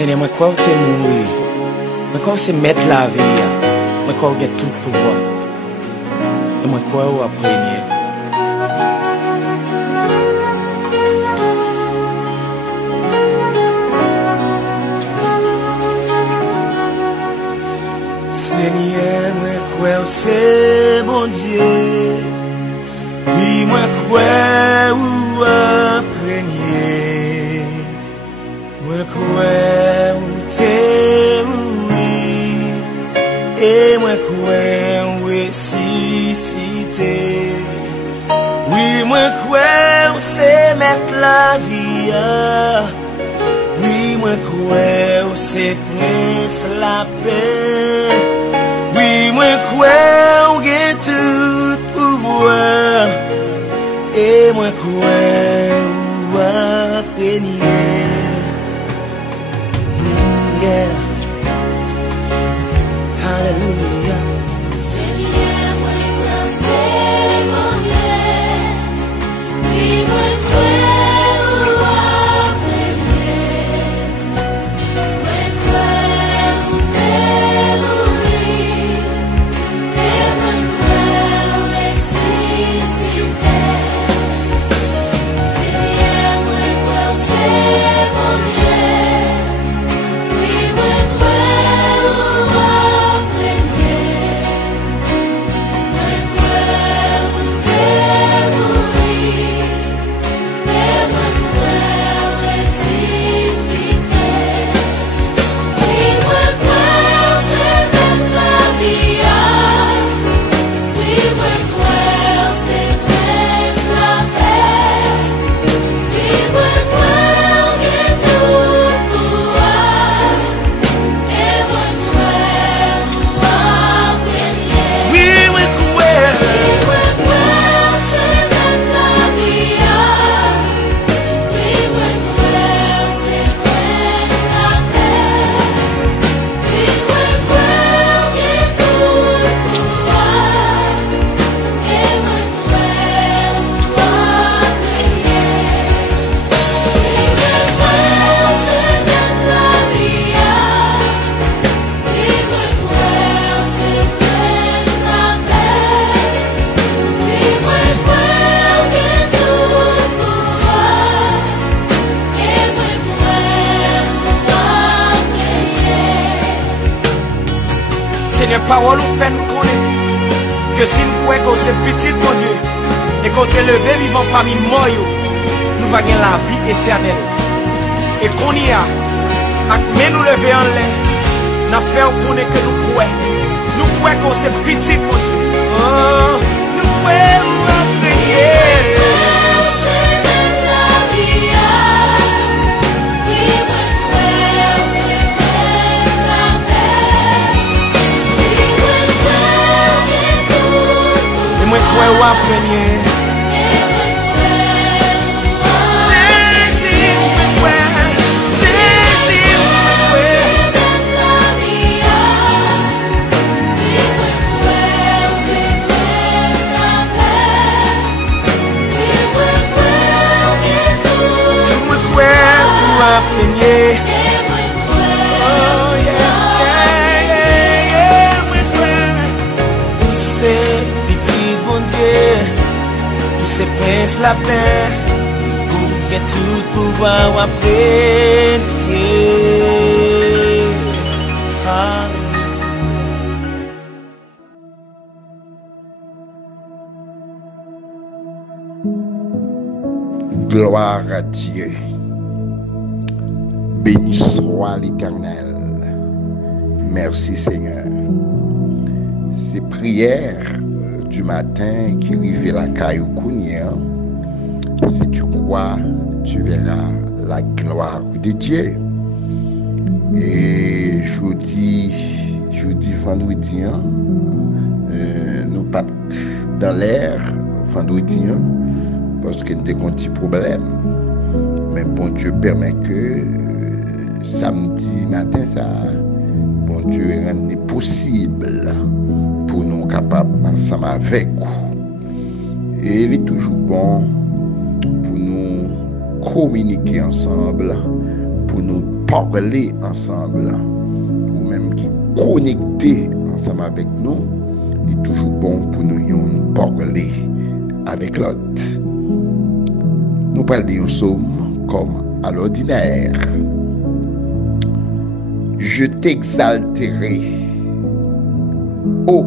Seigneur, moi crois que tu es mourir. Moi crois que c'est mettre la vie. Moi crois que tu as tout pouvoir. Et moi crois que tu as régné. Seigneur, moi crois que c'est mon Dieu. Oui, moi crois que tu as régné. Moi crois que tu es mourir. Et moi crois que ressuscité. Oui, moi crois que c'est mettre la vie. Oui, moi crois que c'est prince la paix. Oui, moi crois que tout pouvoir. Et moi crois que régner. Yeah. Hallelujah. Seigneur, moi crois que c'est mon Dieu. Oui, moi crois que régner. Moi crois que t'es mourir. Et moi crois que ressuscité. Seigneur, moi crois que c'est mon Dieu. Oui, moi crois que régner. Moi crois que t'es mourir. Et moi crois que ressuscité. Oui, moi crois que c'est mettre la vie. Oui, moi crois que c'est presque la paix. Oui, moi crois que tout pouvoir. Et moi crois régner. Oui, moi crois. Oui, moi crois que c'est mettre la vie. Oui, moi crois que c'est presque la paix. Oui, moi crois que tout pouvoir. Et moi crois régner. Oui, moi crois que c'est mettre la vie. Oui, moi crois que c'est presque la paix. Oui, moi crois que tout pouvoir. Et moi crois régner. Seigneur, parole ou fait nous connaître que si nous croyons que c'est petit, mon Dieu, et qu'on est levé vivant parmi moi, nous va gagner la vie éternelle. Et qu'on y a, mais nous lever en l'air, nous faisons connaître que nous croyons. Nous croyons que c'est petit, mon Dieu. Oh, nous croyons à prier. C'est mettre la vie. Oui, moi crois que c'est presque la paix. Oui, moi crois que tout Et moi, croyons à prier. C'est prince la paix, pour que tout pouvoir après. Gloire à Dieu. Béni soit l'Éternel. Merci Seigneur. Ces prières du matin qui arrivent la caillou Kounia, si tu crois, tu verras la gloire de Dieu. Et jeudi, vendredi, nous pas dans l'air, vendredi, parce que nous avons un petit problème. Mais bon Dieu permet que samedi matin, ça, bon Dieu rende possible pour nous capables ensemble avec vous. Et il est toujours bon pour nous communiquer ensemble, pour nous parler ensemble, ou même qui connecter ensemble avec nous, il est toujours bon pour nous parler avec l'autre. Nous parlons de psaume comme à l'ordinaire. Je t'exalterai, ô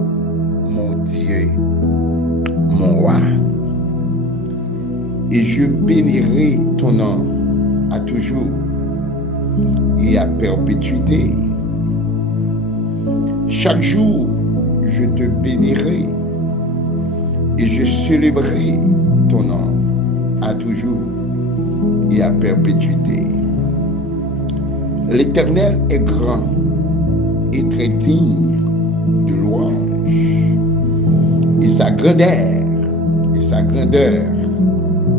mon Dieu, mon roi, et je bénirai ton nom à toujours et à perpétuité. Chaque jour, je te bénirai et je célébrerai ton nom à toujours et à perpétuité. L'Éternel est grand et très digne de louange, et sa grandeur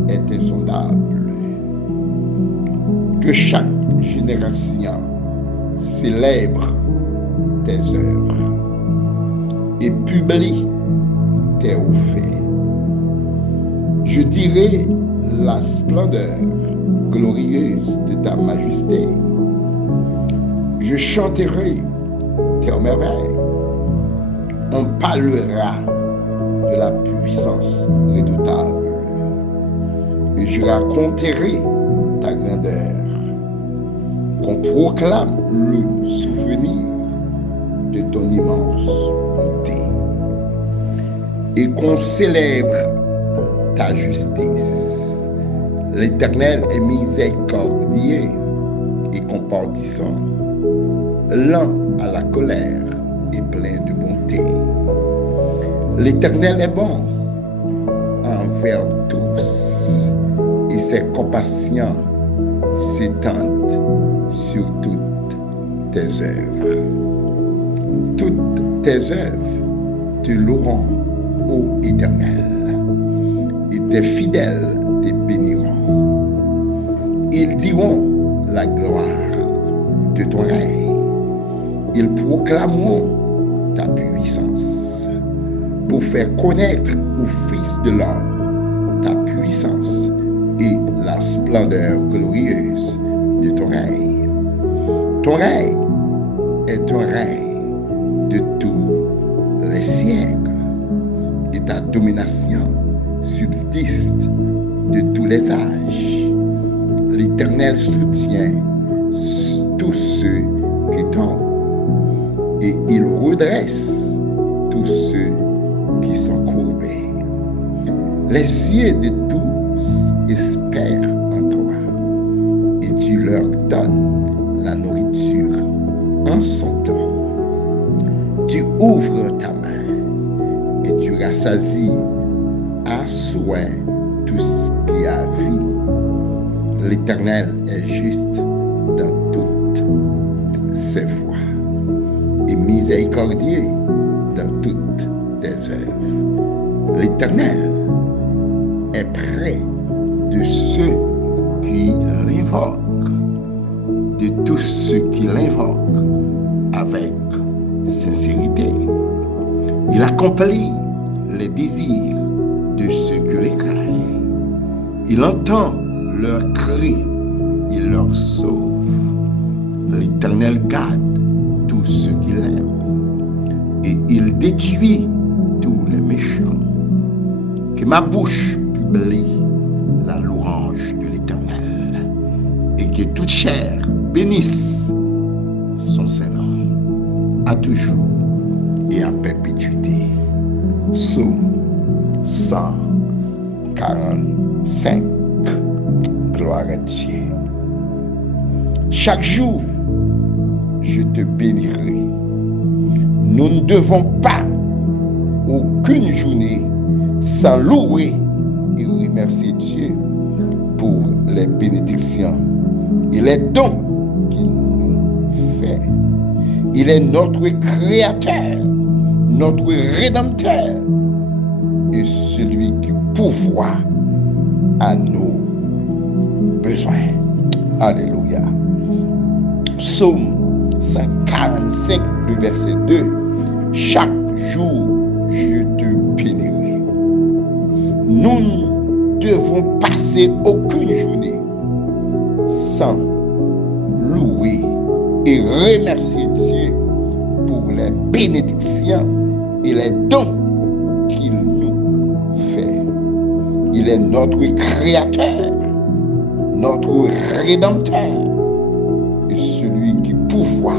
est insondable. Que chaque génération célèbre tes œuvres et publie tes hauts faits. Je dirai la splendeur glorieuse de ta majesté. Je chanterai tes merveilles. On parlera de la puissance redoutable. Et je raconterai ta grandeur. Qu'on proclame le souvenir de ton immense bonté. Et qu'on célèbre ta justice. L'Éternel est miséricordieux et compatissant, lent à la colère et plein de bonté. L'Éternel est bon envers tous, et ses compassions s'étendent sur toutes tes œuvres. Toutes tes œuvres te loueront, ô Éternel, et tes fidèles te béniront. Ils diront la gloire de ton règne. Ils proclameront ta puissance pour faire connaître aux fils de l'homme ta puissance et la splendeur glorieuse de ton règne. Ton règne est un règne de tous les siècles, et ta domination subsiste de tous les âges. L'Éternel soutient tous ceux qui tombent, et il redresse tous ceux qui sont courbés. Les yeux de tous espèrent en toi, et tu leur donnes la nourriture en son temps. Tu ouvres ta main et tu rassasies à souhait tout ce qui a vie. L'Éternel est juste dans toutes ses voies et miséricordieux dans toutes tes œuvres. L'Éternel est près de ceux qui l'invoquent, de tous ceux qui l'invoquent avec sincérité. Il accomplit les désirs de ceux qui les craignent. Il entend leurs cris, il leur sauve. L'Éternel garde tous ceux qui l'aiment, et il détruit tous les méchants. Que ma bouche publie la louange de l'Éternel, et que toute chair bénisse son Saint-Nom, à toujours et à perpétuité. Psaume 145. Gloire à Dieu. Chaque jour, je te bénirai. Nous ne devons pas aucune journée sans louer et remercier Dieu pour les bénédictions et les dons qu'il nous fait. Il est notre Créateur, notre Rédempteur et celui qui pourvoit à nos besoins. Alléluia. Psaume 145, le verset 2. Chaque jour, je te bénirai. Nous ne devons passer aucune journée sans louer et remercier Dieu pour les bénédictions et les dons qu'il nous fait. Il est notre Créateur, notre Rédempteur et celui qui pourvoit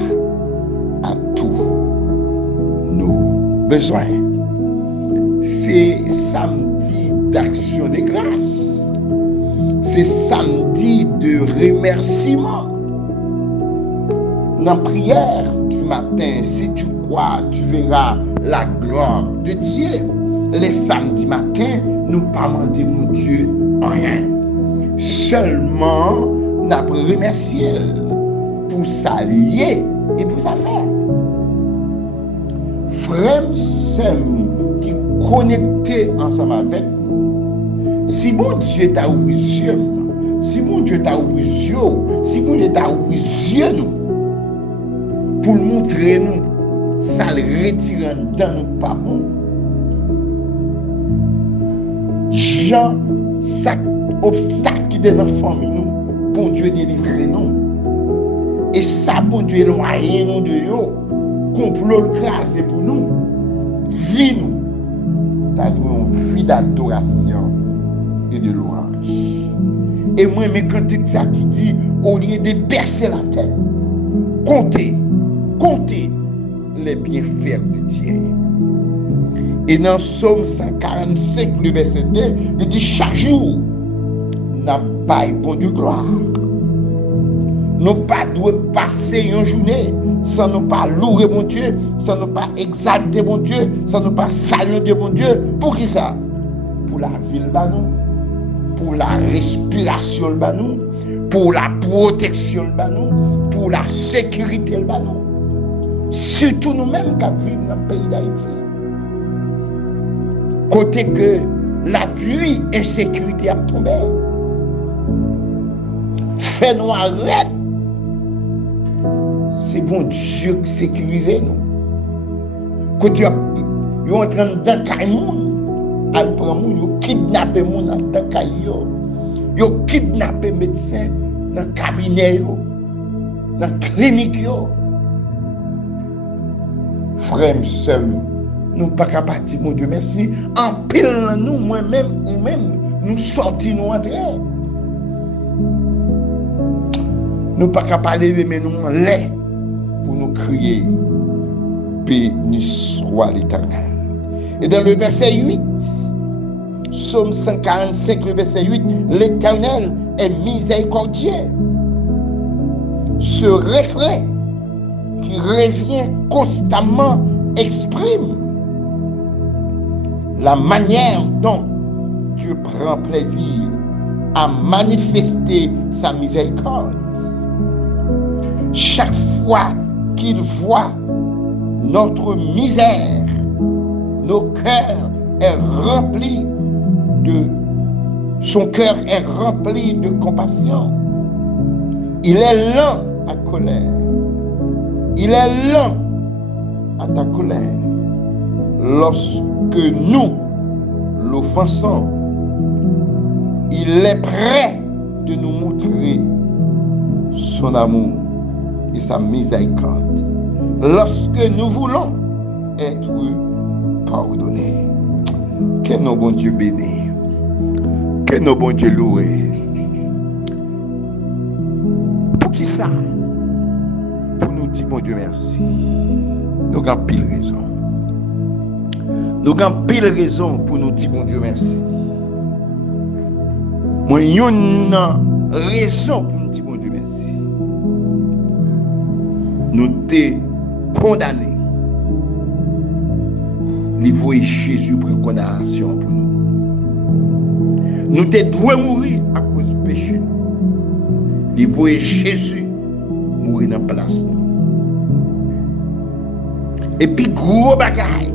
à tous nos besoins. C'est samedi d'action de grâce. C'est samedi de remerciement. Dans la prière du matin, si tu crois, tu verras la gloire de Dieu. Les samedis matins, nous ne pas demander mon Dieu rien. Seulement, nous remercier pour s'allier et pour sa faire. Frères, sœurs qui connectés ensemble avec nous, si mon Dieu t'a ouvert les yeux, si mon Dieu t'a ouvert les yeux, si mon Dieu t'a ouvert les yeux, pour montrer nous, ça le retire dans nous pas bon. Jean, ça obstacle qui est dans la famille nous, bon Dieu délivrer nous. Et ça, bon Dieu éloigner nous de yo, complot crasé pour nous, vie nous, t'as une vie d'adoration et de louange. Et moi, mes cantiques, ça qui dit, au lieu de baisser la tête, comptez les bienfaits de Dieu. Et dans Psaume 145, le verset 2, il dit chaque jour, n'a pas bon Dieu gloire. Nous pas devons passer une journée sans nous pas louer mon Dieu, sans nous pas exalter mon Dieu, sans nous pas saluer mon Dieu. Pour qui ça? Pour la ville banou, pour la respiration banou, pour la protection banou, pour la sécurité banou. Surtout nous-mêmes qui vivons dans le pays d'Haïti. Côté que la pluie et sécurité a tombé. Fait nous arrêter. C'est bon Dieu qui sécurise nous. Côté ils sont en train d'encailler moun, al prend moun, yo kidnapper moun en tant qu'ayo. Yo kidnapper médecin dans cabinet yo, dans clinique yo. Frères, sœurs, nous pas capables de dire mon Dieu merci. En pile nous, moi-même ou même, nous sortis, nous entrer. Nous pas capables de lever nous en l'air pour nous crier béni soit l'Éternel. Et dans le verset 8, Psaume 145, le verset 8, l'Éternel est miséricordieux. Ce refrain qui revient constamment exprime la manière dont Dieu prend plaisir à manifester sa miséricorde. Chaque fois qu'il voit notre misère, nos cœurs est rempli de son cœur est rempli de compassion. Il est lent à colère. Il est lent à ta colère. Lorsque nous l'offensons, il est prêt de nous montrer son amour et sa miséricorde. Lorsque nous voulons être pardonnés. Que nos bons Dieu bénis. Que nos bons Dieu loués. Pour qui ça? Pour nous dire bon Dieu merci. Nous avons pile raison. Nous avons pile raison pour nous dire bon Dieu merci. Moi, il y a une raison pour nous dire bon Dieu merci. Nous t'es condamnés. Il faut Jésus prendre condamnation pour nous. Nous devons mourir à cause du péché. Il faut Jésus mourir dans la place. Et puis, gros bagaille,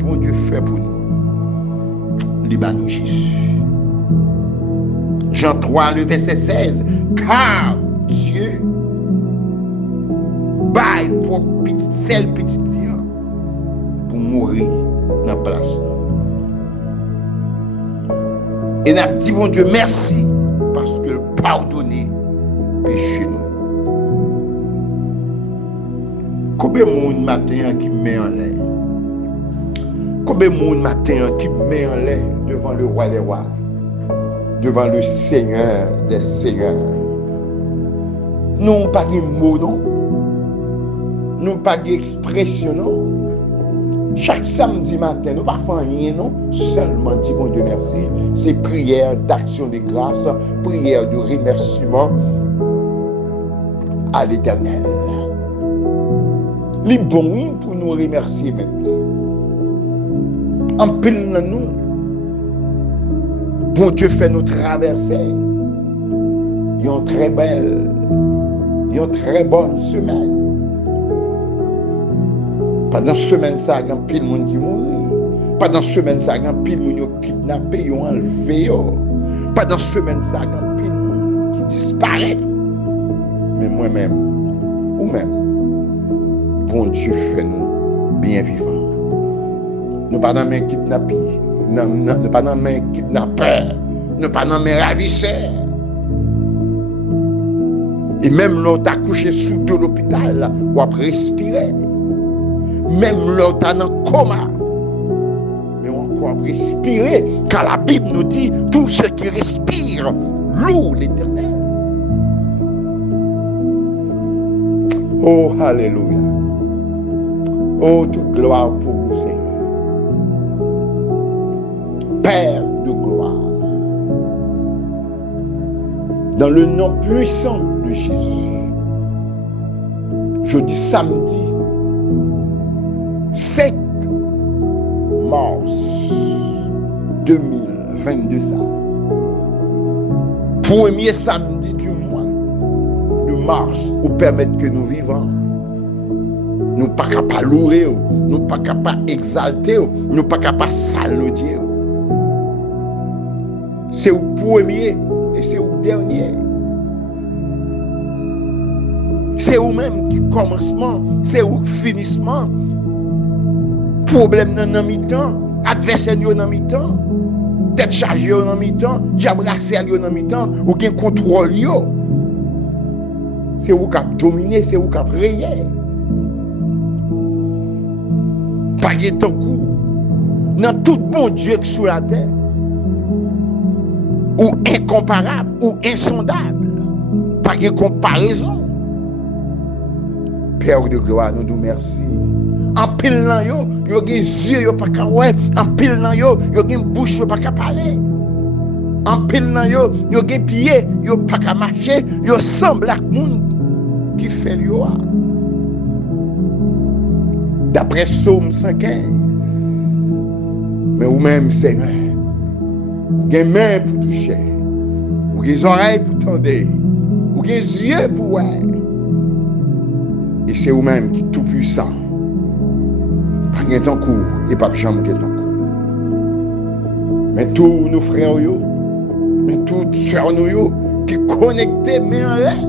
bon Dieu fait pour nous. Il va nous Jésus. Jean 3, le verset 16. Car Dieu baille pour celle petite lion pour mourir dans la place. Et nous avons dit, mon Dieu, merci parce que pardonner péché nous. Combien de monde matin qui met en l'air? Combien de monde matin qui met en l'air devant le roi des rois? Devant le Seigneur des seigneurs? Nous pas de mots, non? Nous pas d'expression, non? Chaque samedi matin, nous pas faisons rien, non? Seulement dit bon Dieu merci. C'est prière d'action de grâce, prière de remerciement à l'Éternel. Les bons pour nous remercier maintenant. En pile dans nous, bon Dieu fait nous traverser une très belle, une très bonne semaine. Pendant semaine ça, il y a pile de monde qui mourit. Pendant semaine ça, il y a pile de monde qui kidnappé, qui enlevé. Pendant semaine ça, il y a pile de monde qui disparaît. Mais moi-même, ou même, bon Dieu fait nous bien vivants. Nous pas dans mes kidnappés, nous pas dans mes kidnappeurs, nous pas dans mes ravisseurs. Et même l'autre a couché sous de l'hôpital, ou a respiré. Même l'autre a dans le coma. Mais on peut respirer, car la Bible nous dit, tout ce qui respire loue l'Éternel. Oh, alléluia. Oh, toute gloire pour vous, Seigneur. Père de gloire. Dans le nom puissant de Jésus. Jeudi samedi 5 mars 2022 ça. Premier samedi du mois de mars pour permettre que nous vivons. Nous pas capables de louer, nous pas capables d'exalter, nous pas capables de saluer. C'est au premier et c'est au dernier. C'est au même qui commencement, c'est au finissement. Problème dans mi-temps, adversaire dans mi-temps, tête chargée dans mi-temps, diable dans mi-temps, ou qui contrôle yo. C'est où qui a dominé, c'est où qui a régné. Pas de temps court. Dans tout bon Dieu qui sur la terre, ou incomparable, ou insondable, pas de comparaison. Père de gloire, nous nous merci. En pile dans yo, yo gen yeux yo pas ka ouais, en pile dans yo gen bouche yo pas ka parler. En pile dans yo gen pied yo pas ka marcher, yo semble ak moun qui fait yo. D'après Psaume 115. Mais ou même Seigneur, gen main pour toucher, ou gen oreilles pour tendre, ou gen yeux pour voir. Et c'est ou même qui tout puissant. Pas de temps court et pas de chambre de temps court. Mais tous nos frères, mais toutes soeurs nous qui connectés main en l'air.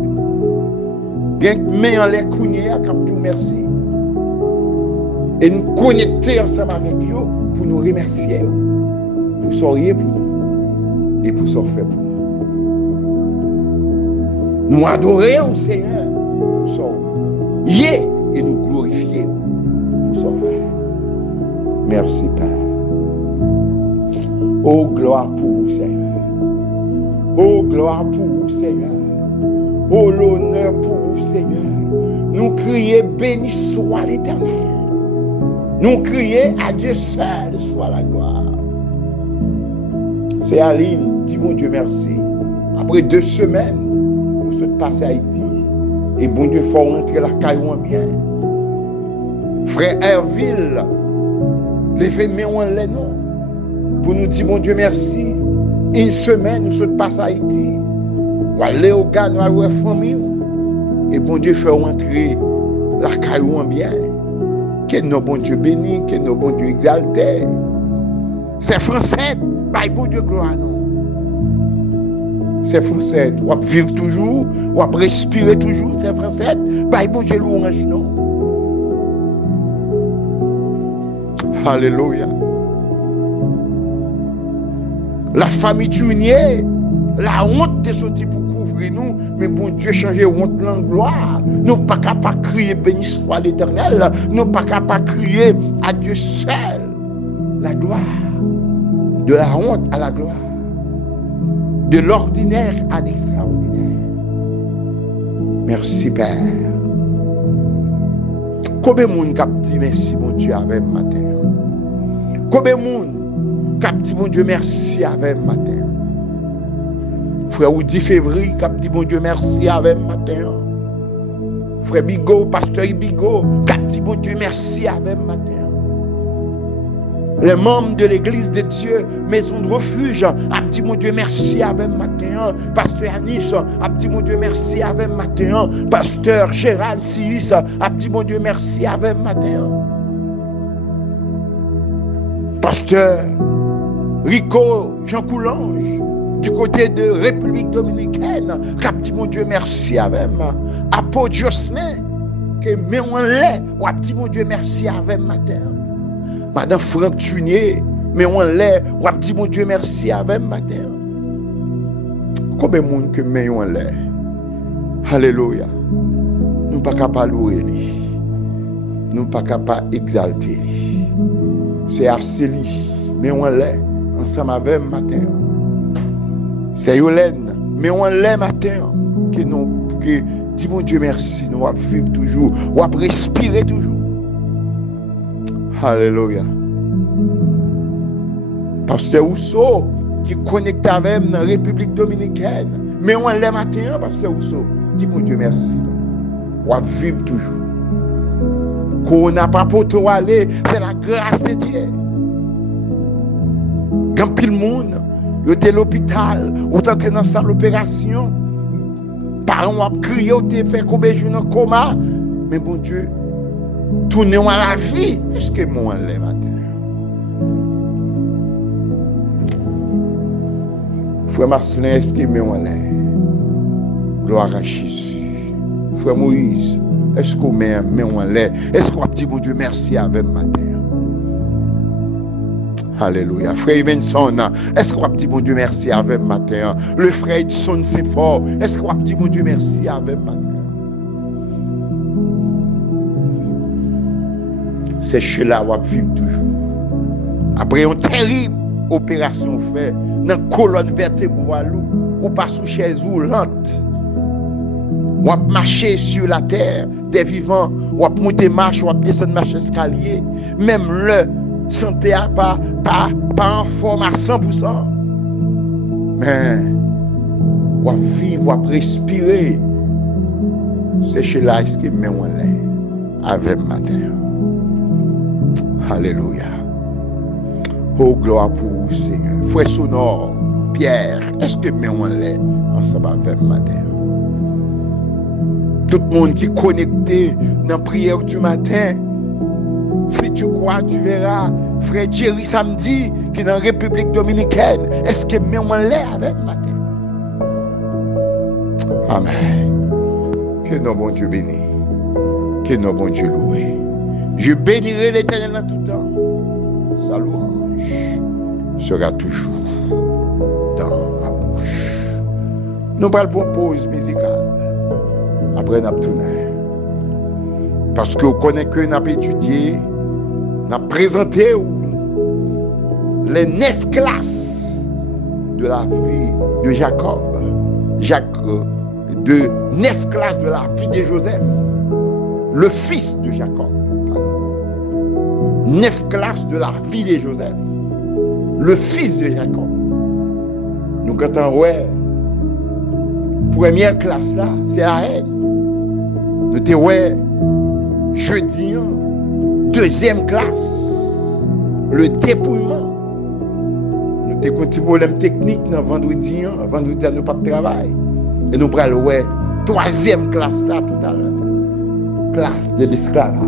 Main en l'air cougné à cap tout merci. Et nous connecter ensemble avec eux pour nous remercier. Pour sourire pour nous. Et pour s'en faire pour nous. Nous adorer au Seigneur pour ça. Et nous glorifier pour s'en faire. Merci Père. Oh gloire pour vous Seigneur. Oh gloire pour vous Seigneur. Oh l'honneur pour vous Seigneur. Nous crions béni soit l'Éternel. Nous crions à Dieu seul soit la gloire. C'est Aline, dis bon Dieu merci. Après 2 semaines, nous sommes passés à Haïti. Et bon Dieu, il faut rentrer la caillou en bien. Frère Herville, levez main en les noms. Pour nous dire, bon Dieu, merci. Une semaine, nous sommes passés à Haïti. Ou aller au gars, nous avons famille. Et bon Dieu, fait rentrer la caillou en bien. Que nos bon Dieu béni, que nos bon Dieu exalté. C'est français, by bon Dieu gloire, non. C'est français, ou à vivre toujours, ou à respirer toujours, c'est français, by bon Dieu louange, non. Alléluia. La famille Tunier, la honte est sortie pour couvrir nous, mais bon Dieu changer honte en gloire. Nous pas capable crier béni soit l'Éternel, nous pas capable crier à Dieu seul la gloire, de la honte à la gloire, de l'ordinaire à l'extraordinaire. Merci Père. Combien de monde qui dit merci mon Dieu avec matin? Combien de monde qui dit mon Dieu merci avec matin? Frère ou 10 février qui dit mon Dieu merci avec matin? Frère Bigot, pasteur Bigot qui dit mon Dieu merci avec matin? Les membres de l'église de Dieu, maison de refuge, a dit mon Dieu merci avec matin. Pasteur Anis a dit mon Dieu merci avec matin. Pasteur Gérald Sius a dit mon Dieu merci avec matin. Pasteur Rico Jean Coulange du côté de République Dominicaine a dit mon Dieu merci avec moi. Apôtre Jocelyn que mais on l'est, a dit mon Dieu merci avec matin. Madame Franck Tunier, mais on l'est, on a dit mon Dieu merci avec matin. Combien de monde que mais on l'est? Alléluia. Nous pas capables de louer, nous pas capables d'exalter. C'est assez lui, mais on l'est ensemble avec matin. C'est Yolène, mais on l'est matin que nous que dit mon Dieu merci, nous va vivre toujours, on va respirer toujours. Alléluia. Pasteur Ousso qui connecte avec nous dans la République Dominicaine. Mais on l'a matin, Pasteur Ousso. Dis mon Dieu merci. On va vivre toujours. Qu'on n'a pas pour toi aller, c'est la grâce de Dieu. Quand pile monde, il était à l'hôpital, ou tant que dans sa l'opération, parents ont crié, ou t'es fait combien de jours dans le coma. Mais bon Dieu, tournez-moi à la vie. Est-ce que moi l'ai matin? Frère Marcelin, est-ce que moi l'ai? Gloire à Jésus. Frère Moïse, est-ce qu'on moi l'ai? Est-ce qu'on a dit mon Dieu merci avec matin? Alléluia. Frère Vincent, est-ce qu'on a dit mon Dieu merci avec matin? Le frère Edson, c'est fort. Est-ce qu'on a dit mon Dieu merci avec matin? C'est chez là où on vit toujours. Après une terrible opération faite dans la colonne vertébrale, ou pas sous chaise roulante, on a marché sur la terre des vivants, on a monté marche, on a descendu marche escalier, même le santé à pas en forme à 100%. Mais on va vivre, on va respirer. C'est chez là ce qui met on l'est avec matin. Alléluia. Oh, gloire pour vous, Seigneur. Frère Sonore, Pierre, est-ce que mais on l'est ensemble avec matin? Tout le monde qui est connecté dans la prière du matin, si tu crois, tu verras. Frère Jerry samedi, qui est dans la République Dominicaine, est-ce que mais on l'est avec matin? Amen. Que notre bon Dieu bénisse. Que notre bon Dieu loue. Je bénirai l'Éternel en tout temps. Sa louange sera toujours dans ma bouche. Nous parlons pour une pause musicale. Après, nous allons tourner. Parce que vous connaissez que nous avons étudié, nous avons présenté les 9 classes de la vie de Jacob. De 9 classes de la vie de Joseph, le fils de Jacob. 9 classes de la vie de Joseph, le fils de Jacob. Nous quand ouais, première classe là, c'est la haine. Nous te ouais, jeudi, deuxième classe, le dépouillement. Nous te continué problème technique dans vendredi, vendredi nous pas de travail. Et nous prenons ouais, troisième classe là tout à l'heure, classe de l'esclavage.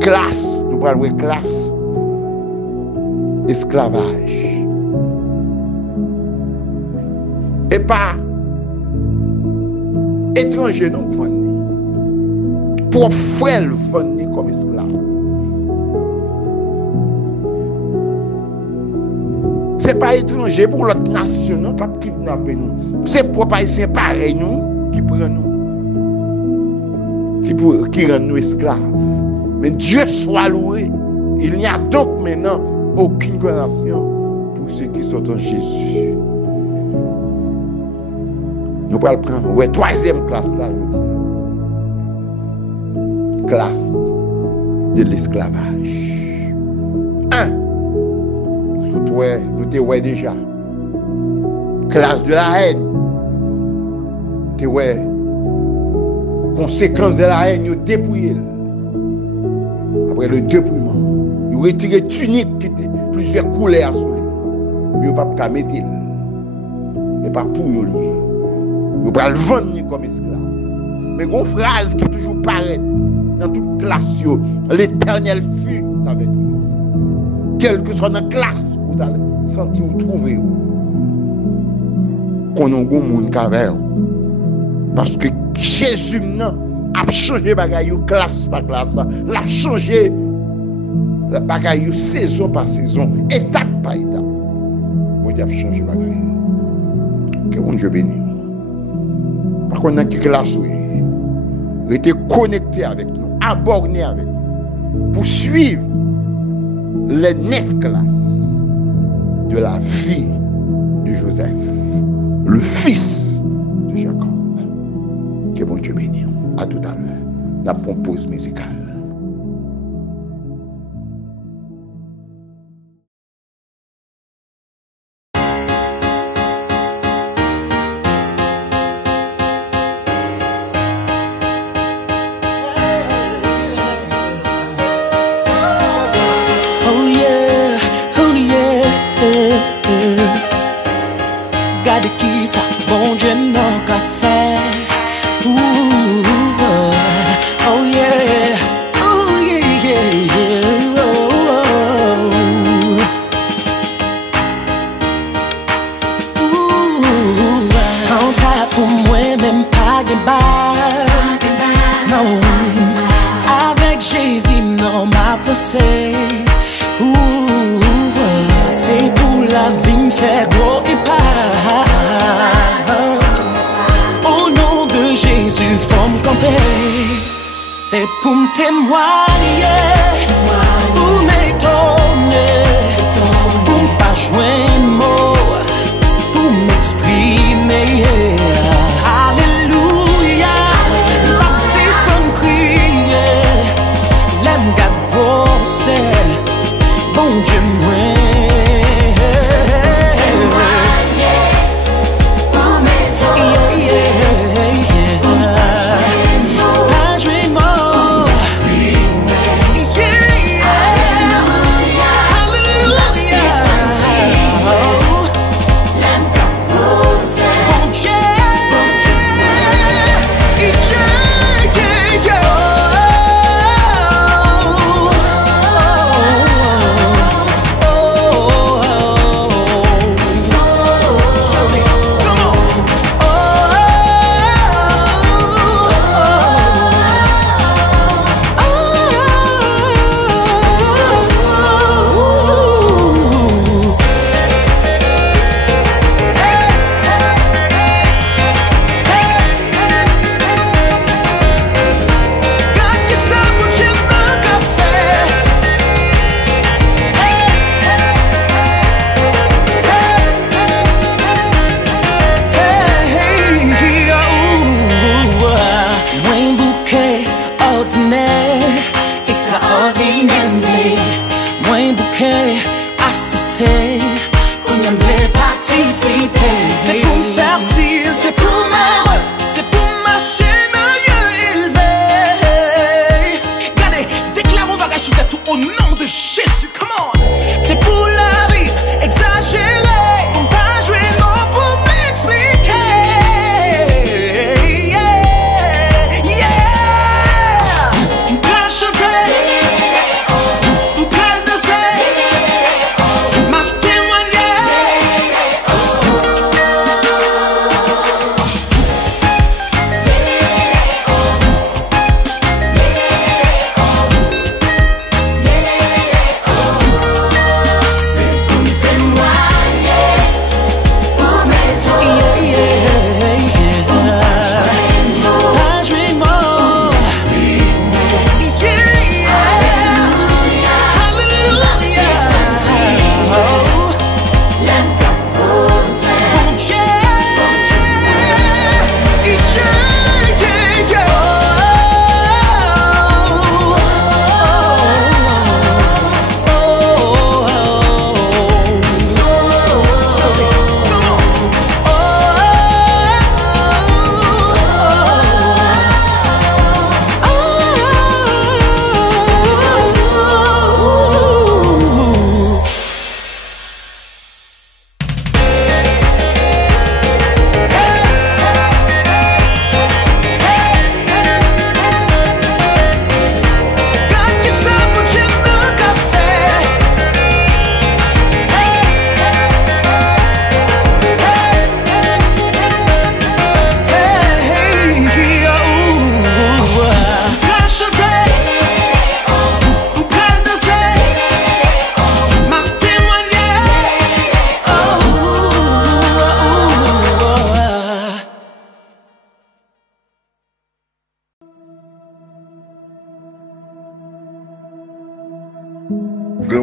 Classe, nous parlons de classe esclavage. Et pas étranger non venir. Pour frère venir comme esclave. c'est pas étranger pour l'autre nation non, qui a kidnappé nous. C'est propre haïtien pareil nous qui prend nous. Qui rend nous esclaves. Mais Dieu soit loué. Il n'y a donc maintenant aucune condamnation pour ceux qui sont en Jésus. Nous allons le prendre. Ouais, troisième classe là, je dis. Classe de l'esclavage. Nous te déjà. Classe de la haine. Te ouais. Conséquence de la haine, nous dépouillons. Après le dépouillement, nous retirons tunique qui était plusieurs couleurs sur lui. Nous ne pouvons pas mettre. Mais pas pour nous lier. Nous ne pouvons pas le vendre comme esclave. Mais une phrase qui toujours paraît dans toute classe, l'Éternel fut avec lui. Quelle que soit dans la classe, vous allez sentir ou trouver. Qu'on a un monde avec. Parce que Jésus a changé bagaille classe par classe, l'a changé bagaille saison par saison, étape par étape. Bon Dieu a changé bagaille. Que bon Dieu bénisse. Par contre, dans qui classe il était connecté avec nous, abonné avec nous, pour suivre les 9 classes de la vie de Joseph, le fils de Jacob. Que bon Dieu bénisse. À tout à l'heure. La pause musicale. Oh yeah, oh yeah. Garde qui ça, bon Dieu n'a qu'à faire. Oh yeah, oh yeah, yeah, yeah. Quand t'as pour moi même pas de bail, non. Avec Jésus non m'a pensé. C'est pour la vie me faire gros et pas. Au nom de Jésus, faut me camper. C'est pour me témoigner, pour m'étonner, pour pas joindre mot, pour m'exprimer. Alléluia, la six bonne crier, l'aime gars grosse, bon Dieu moi.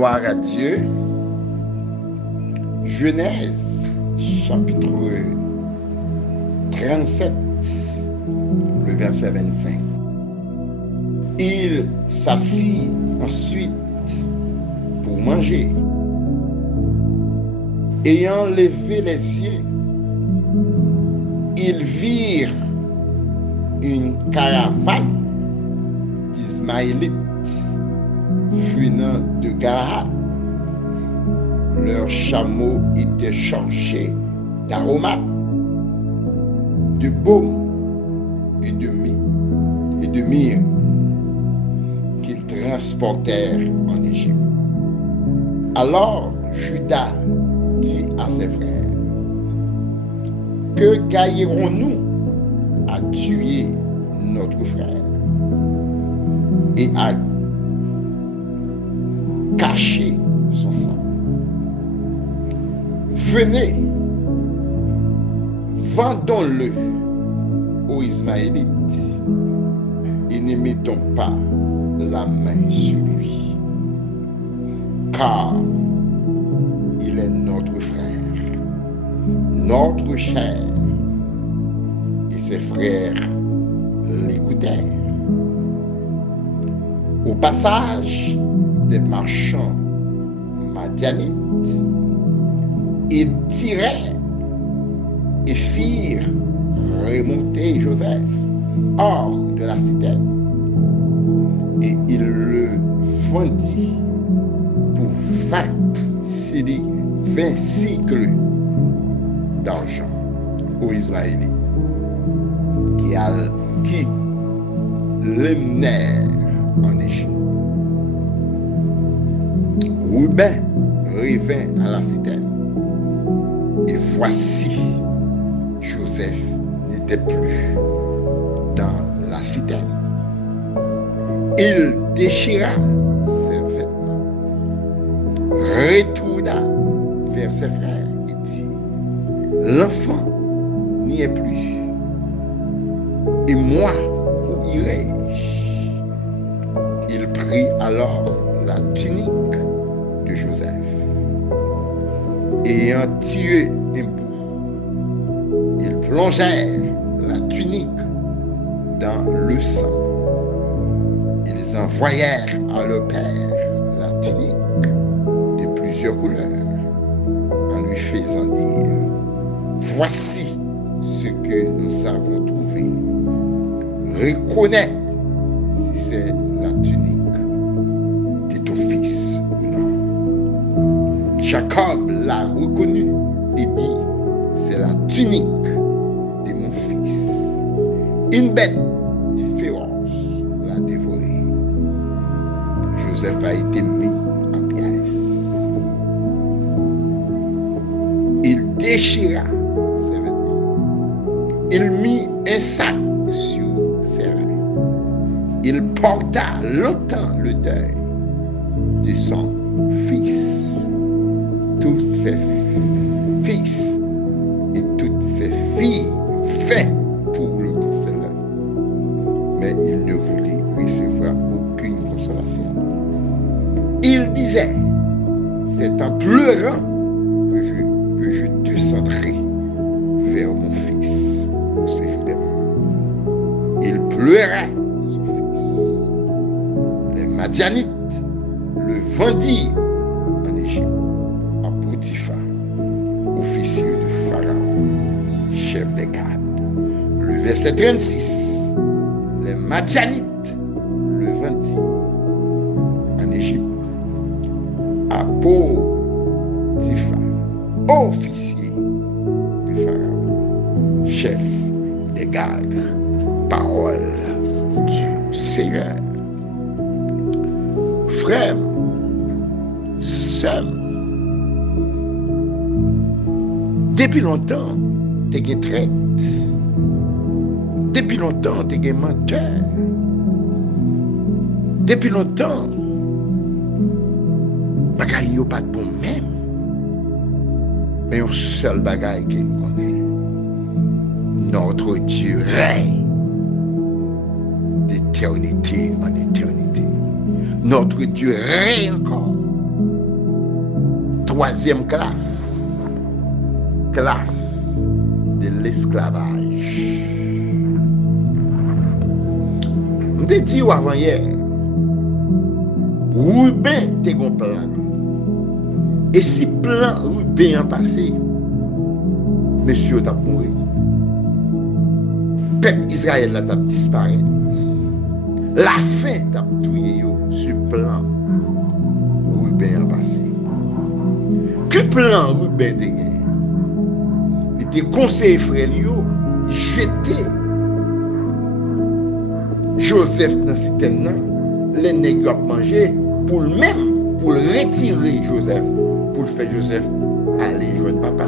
Gloire à Dieu. Genèse, chapitre 37, le verset 25. Il s'assit ensuite pour manger. Ayant levé les yeux, ils virent une caravane d'Ismaélites venant de Galaad. Leurs chameaux étaient chargés d'aromates, de baume et de myrrhe qu'ils transportèrent en Égypte. Alors Judas dit à ses frères: que gagnerons-nous à tuer notre frère et à cacher son sang? Venez, vendons-le aux Ismaélites et ne mettons pas la main sur lui, car il est notre frère, notre chair. Et ses frères l'écoutèrent. Au passage des marchands madianites, ils tirèrent et firent remonter Joseph hors de la citerne, et il le vendit pour 20 cycles d'argent aux Israélites qui l'emmenèrent en Égypte. Ruben revint à la citerne, et voici, Joseph n'était plus dans la citerne. Il déchira ses vêtements, retourna vers ses frères et dit: l'enfant n'y est plus, et moi, où irai-je? Il prit alors la tunique de Joseph, et ayant tiré un bout, ils plongèrent la tunique dans le sang. Ils envoyèrent à leur père la tunique de plusieurs couleurs, en lui faisant dire: voici ce que nous avons trouvé. Reconnais si c'est la tunique de ton fils ou non. Jacob l'a reconnu et dit: c'est la tunique de mon fils. Une bête féroce l'a dévoré. Joseph a été mis en pièces. Il déchira ses vêtements. Il mit un sac sur ses reins. Il porta longtemps le deuil de son fils. Tous ses fils et toutes ses filles fait pour le consoler. Mais il ne voulait recevoir aucune consolation. Il disait: c'est en pleurant que je descendrai vers mon fils au séjour des morts. Il pleurait son fils. Les Madianites le vendirent en Égypte à Potiphar, officier de Pharaon, chef des gardes. Le verset 36, les Madianites le vendirent en Égypte à Potiphar, officier de Pharaon, chef des gardes. Parole du Seigneur. Frère, sœur, depuis longtemps, tu es traite. Depuis longtemps, tu es menteur. Depuis longtemps, bagaille yo pas de bon même. Mais un seul bagaille qui nous connaît. Notre Dieu règne d'éternité en éternité. Notre Dieu règne encore troisième classe, classe de l'esclavage. Je te dis avant hier, Ruben te gon plan. Et si plan Ruben en passé, monsieur t'a mouru. Peuple Israël là t'a disparaître. La fin t'a tué sur plan Ruben en passé. Que plan Ruben te gagné? Il te conseillé frère yo jeter Joseph dans citerne nan, les nègres ont mangé pour le même, pour retirer Joseph, pour faire Joseph aller joindre papa.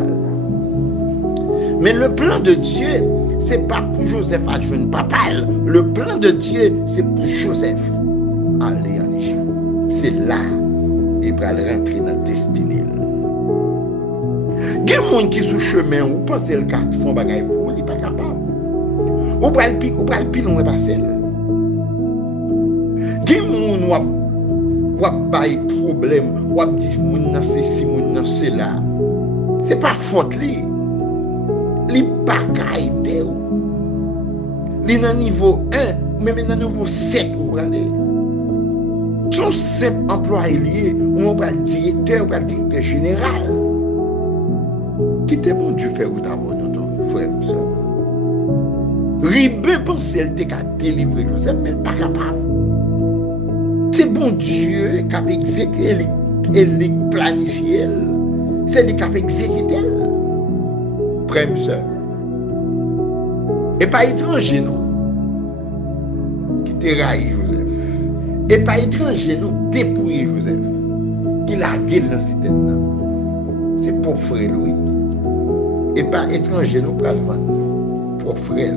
Mais le plan de Dieu, c'est pas pour Joseph à joindre papa. Le plan de Dieu, c'est pour Joseph aller en Égypte. C'est là il va rentrer dans la destinée. Il y a des gens qui sont sur le chemin, ou pensent le cas, font bagaille pour lui, pas capable. Ou pas le pile, on va passer. Il y a des gens qui ont des problèmes, ou qui disent que c'est ci, c'est là. Ce n'est pas faute. Il n'est pas caïté. Il est dans le niveau 1, même dans le niveau 7. Son simple employé, on va le directeur général. Qui était bon Dieu faire ou t'avoir notre frère ou soeur. Ribé pense qu'elle était qu'à délivrer Joseph, mais elle n'est pas capable. C'est bon Dieu qui a exécuté, elle planifié, c'est lui qui a exécuté. Frère ou soeur. Et pas étranger, non. Qui te raille Joseph. Et pas étranger, nous dépouiller Joseph. Qui l'a gueule dans cette tête. C'est pour frère Louis. Et pas étranger, nous prenons le vendre. Pour frère.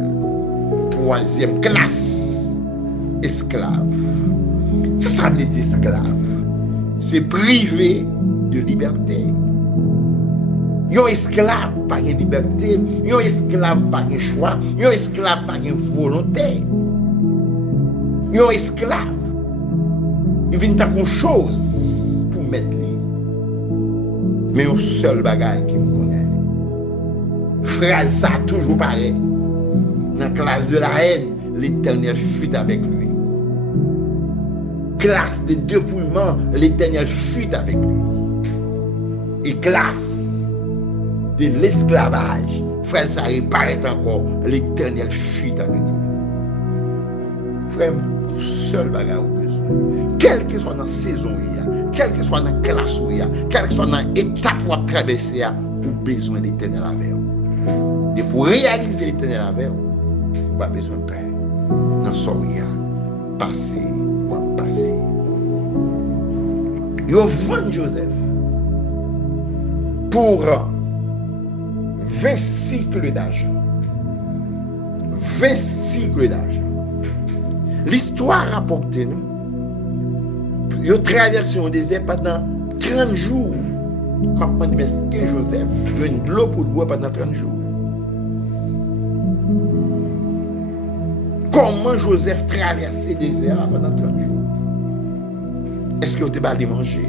Troisième classe. Esclave. Ça veut dire esclave. C'est privé de liberté. Yon esclave pas de liberté. Yon esclave pas de choix. Yon esclave pas de volonté. Yon esclave. Il vient à quelque chose pour mettre lui. Mais au seul bagage qui me connaît. Frère, ça toujours pareil. Dans la classe de la haine, l'Éternel fut avec lui. Classe de dépouillement, l'Éternel fut avec lui. Et classe de l'esclavage, frère, ça reparaît encore, l'Éternel fut avec lui. Frère, seul bagage au besoin. Quelle que soit dans la saison, quelle que soit dans la classe, quelle que soit dans l'étape où vous traversez, vous avez besoin de l'Éternel avec vous. Et pour réaliser l'Éternel avec vous, vous avez besoin de paix. Dans ce passer ou passer. Vous vendez Joseph pour 20 cycles d'argent. 20 cycles d'argent. L'histoire rapporte nous. Ils ont traversé un désert pendant 30 jours. Je me dis, est-ce que Joseph a une de l'eau pour boire pendant 30 jours? Comment Joseph traversé le désert pendant 30 jours? Est-ce qu'il a allé manger?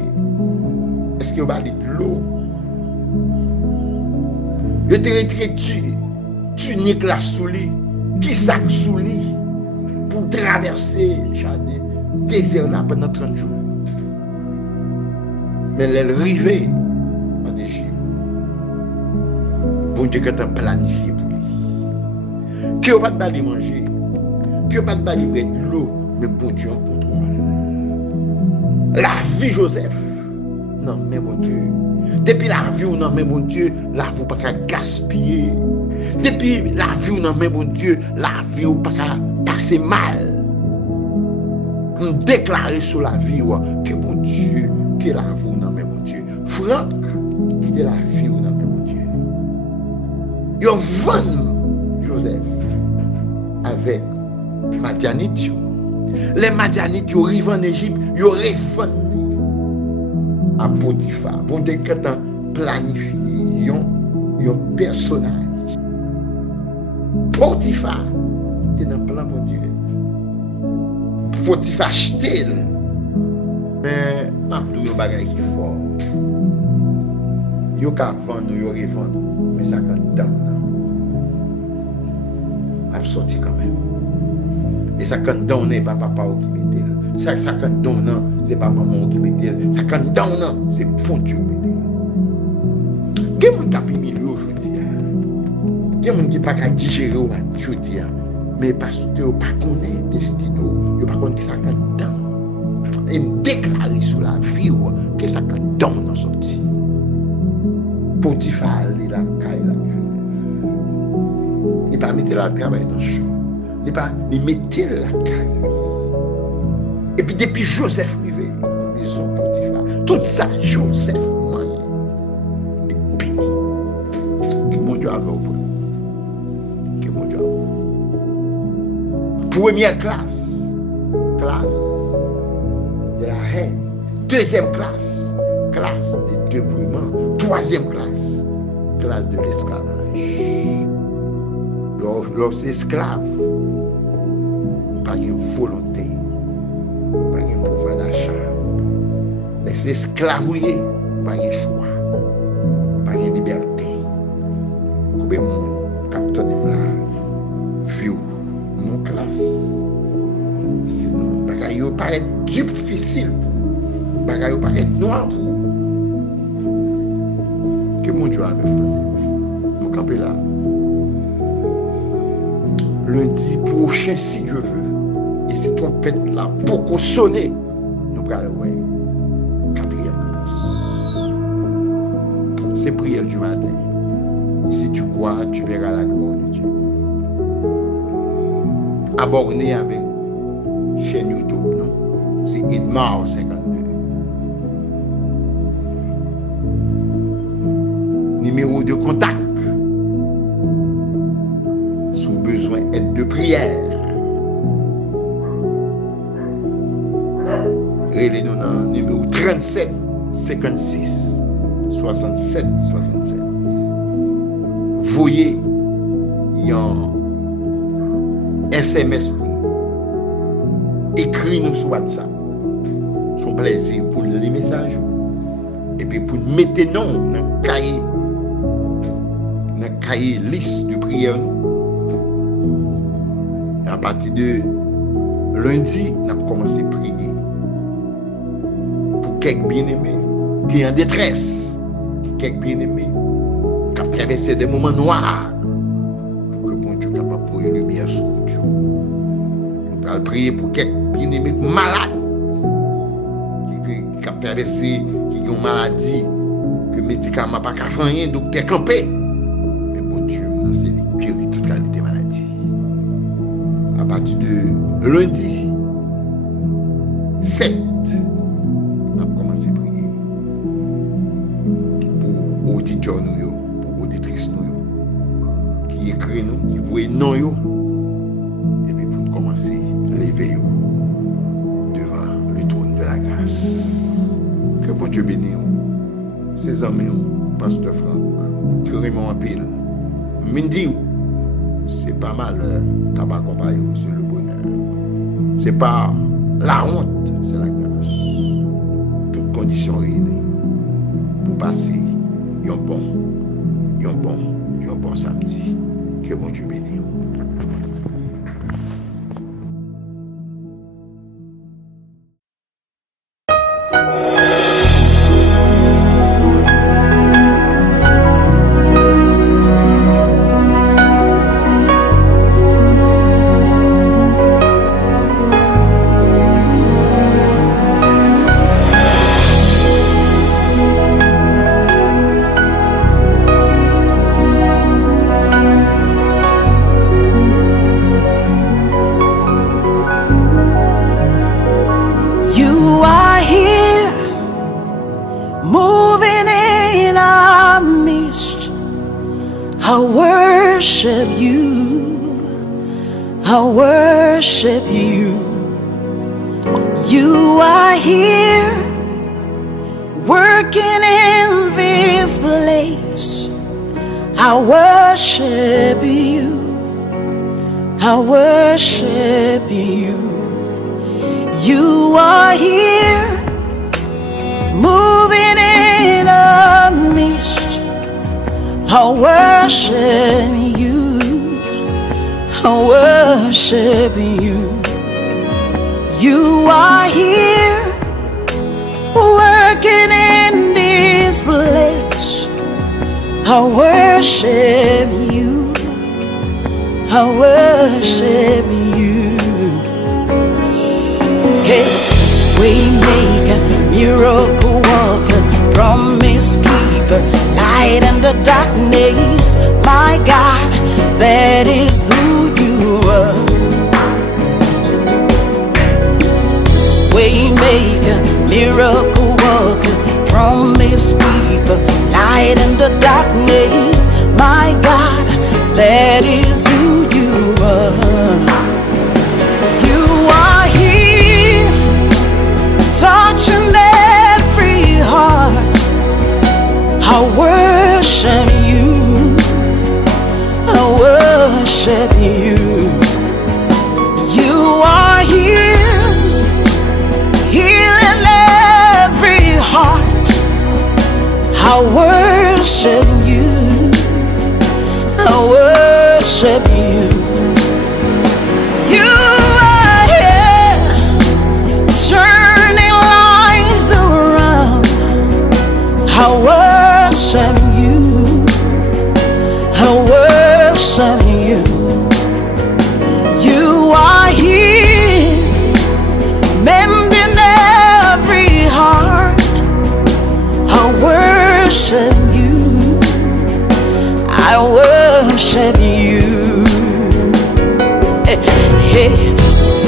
Est-ce qu'il a allé de l'eau? Il a retiré tunique là sous lui, qui sac sous lui, pour traverser le désert là pendant 30 jours. Mais elle est arrivée en Égypte. Bon Dieu qui a planifié pour lui. Qui n'a pas de balle manger, qui n'a pas de balle de l'eau, mais bon Dieu en contrôle. La vie Joseph, non mais bon Dieu. Depuis la vie ou non mais bon Dieu, la vie pas qu'à gaspiller. Depuis la vie ou non mais bon Dieu, la vie ou pas qu'à passer mal. On déclare sur la vie que bon Dieu, que la vie ou non mais bon Dieu. Franck, qui était la vie ou non mais bon Dieu. Ils vendent Joseph avec Madianite. Les Madianites, ils arrivent en Égypte, ils refondent à Potiphar. Bon Dieu, quand on planifie un personnage. Potiphar, c'est dans le plan bon Dieu. Potiphar acheter. Mais Abdou, il y a un bagage qui est fort. Yo ka vendre, yo revendre, mais ça quand dans a sorti quand même. Et ça quand dans n'est pas papa qui mettait. Ça quand dans c'est pas maman qui mettait. Ça quand dans c'est bon Dieu qui mettait. Quel monde qui a milieu aujourd'hui? Quel monde qui pas qu'à digérer aujourd'hui? Mais parce que pas connaît destino, yo pas connaît ça quand dans. Et me déclarer sur la vie que ça quand dans sorti. Potiphar il a caille là. Il pas mettre la travail dans champ. Il mettait la caille. Et puis depuis Joseph arrivé dans maison Potiphar, tout ça Joseph moyen. Et béni. Que mon Dieu a ouvert. Que mon Dieu a ouvert. Première classe de la reine. Deuxième classe des dépouillements. Troisième classe de l'esclavage. Leurs esclaves, pas une volonté, pas un pouvoir d'achat. Les esclavouillés, pas un choix, pas une liberté. Combien de monde capteur de la vie, non classe. Sinon, bagaille paraît difficile, bagaille paraît noir pour vous. Que mon Dieu avait nous camper là. Lundi prochain, si Dieu veut, et ces trompettes-là, pour sonner, nous allons voir. Quatrième classe. C'est prière du matin. Si tu crois, tu verras la gloire de Dieu. Abonné avec chaîne YouTube, non? C'est Edmar 52. Numéro de contact. Sous besoin d'aide de prière. Relez-nous dans le numéro 37 56 67 67. Voyez un SMS pour nous. Écris-nous sur WhatsApp. Son plaisir pour les messages. Et puis pour mettre non dans le cahier liste de prière. À partir de lundi, nous avons commencé à prier pour quelques bien-aimés qui sont en détresse, quelques bien-aimés qui ont traversé des moments noirs pour que bon Dieu soit capable de voir la lumière sur Dieu. Nous allons prier pour quelques bien-aimés malades qui ont traversé, qui ont une maladie, que les médicaments n'ont pas fait rien, docteur campé. Mais bon Dieu, c'est lui qui guérit toute qualité de maladie. À partir de lundi 7, on a commencé à prier pour auditeurs, pour auditrices, qui écrivent, qui voient non, et puis pour commencer à lever devant le trône de la grâce. Que bon Dieu bénisse ses amis, Pasteur Franck, que Raymond appelle, Mindy. C'est pas mal qu'à accompagner, c'est le bonheur. C'est pas la honte, c'est la grâce. Toutes conditions réunies pour passer un bon samedi. Que bon Dieu bénisse. worship you. You are here working in this place. I worship you. I worship you. You are here moving in our midst. I worship you. I worship you. You are here working in this place. I worship you. I worship you. Hey, Waymaker, miracle worker, promise keeper, light in the darkness. My God, that is who you are. Waymaker, miracle worker, promise keeper, light in the darkness. My God, that is who you are. You are here, touching every heart. I worship you. I worship you. You are here, healing every heart. I worship you. I worship you. You are here, turning lives around. I worship you. I worship you. You are here, mending every heart. I worship you. I worship you. Hey,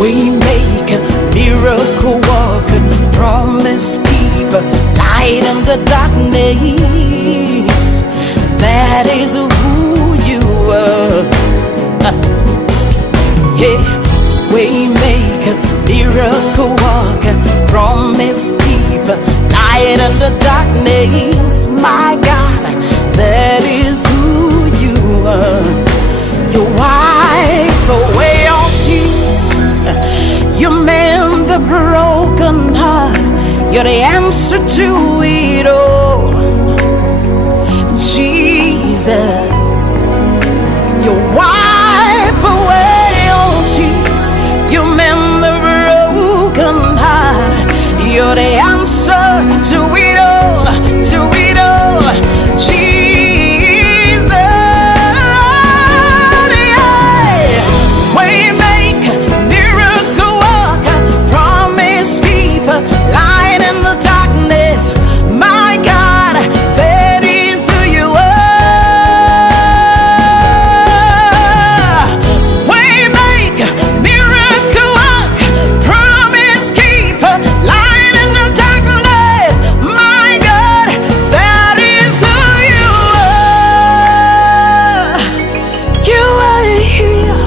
we make a miracle worker, promise keeper, light in the darkness. That is who you are. Hey, we make a miracle worker, promise keeper, light in the darkness. My God, that is who you are. You wipe away all tears. You mend the broken heart. You're the answer to it all. Jesus, you wipe away all tears. You mend the broken heart. You're the answer to it all. To it all. Jesus, yeah. Waymaker, miracle worker, promise keeper, light in the darkness. My God, that is who you are. Waymaker, miracle worker, promise keeper, light in the darkness. My God, that is who you are. You are here,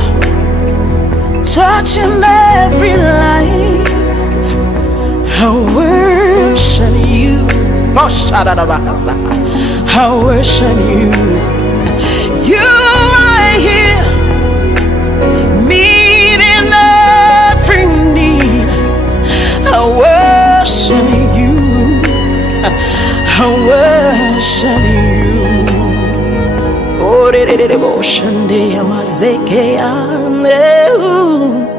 touching every life. I worship you. Oh, shadadabasa. I worship you. You are here, meeting every need. I worship you. I worship you. Oh, de de de de, bo shande amazeke ane.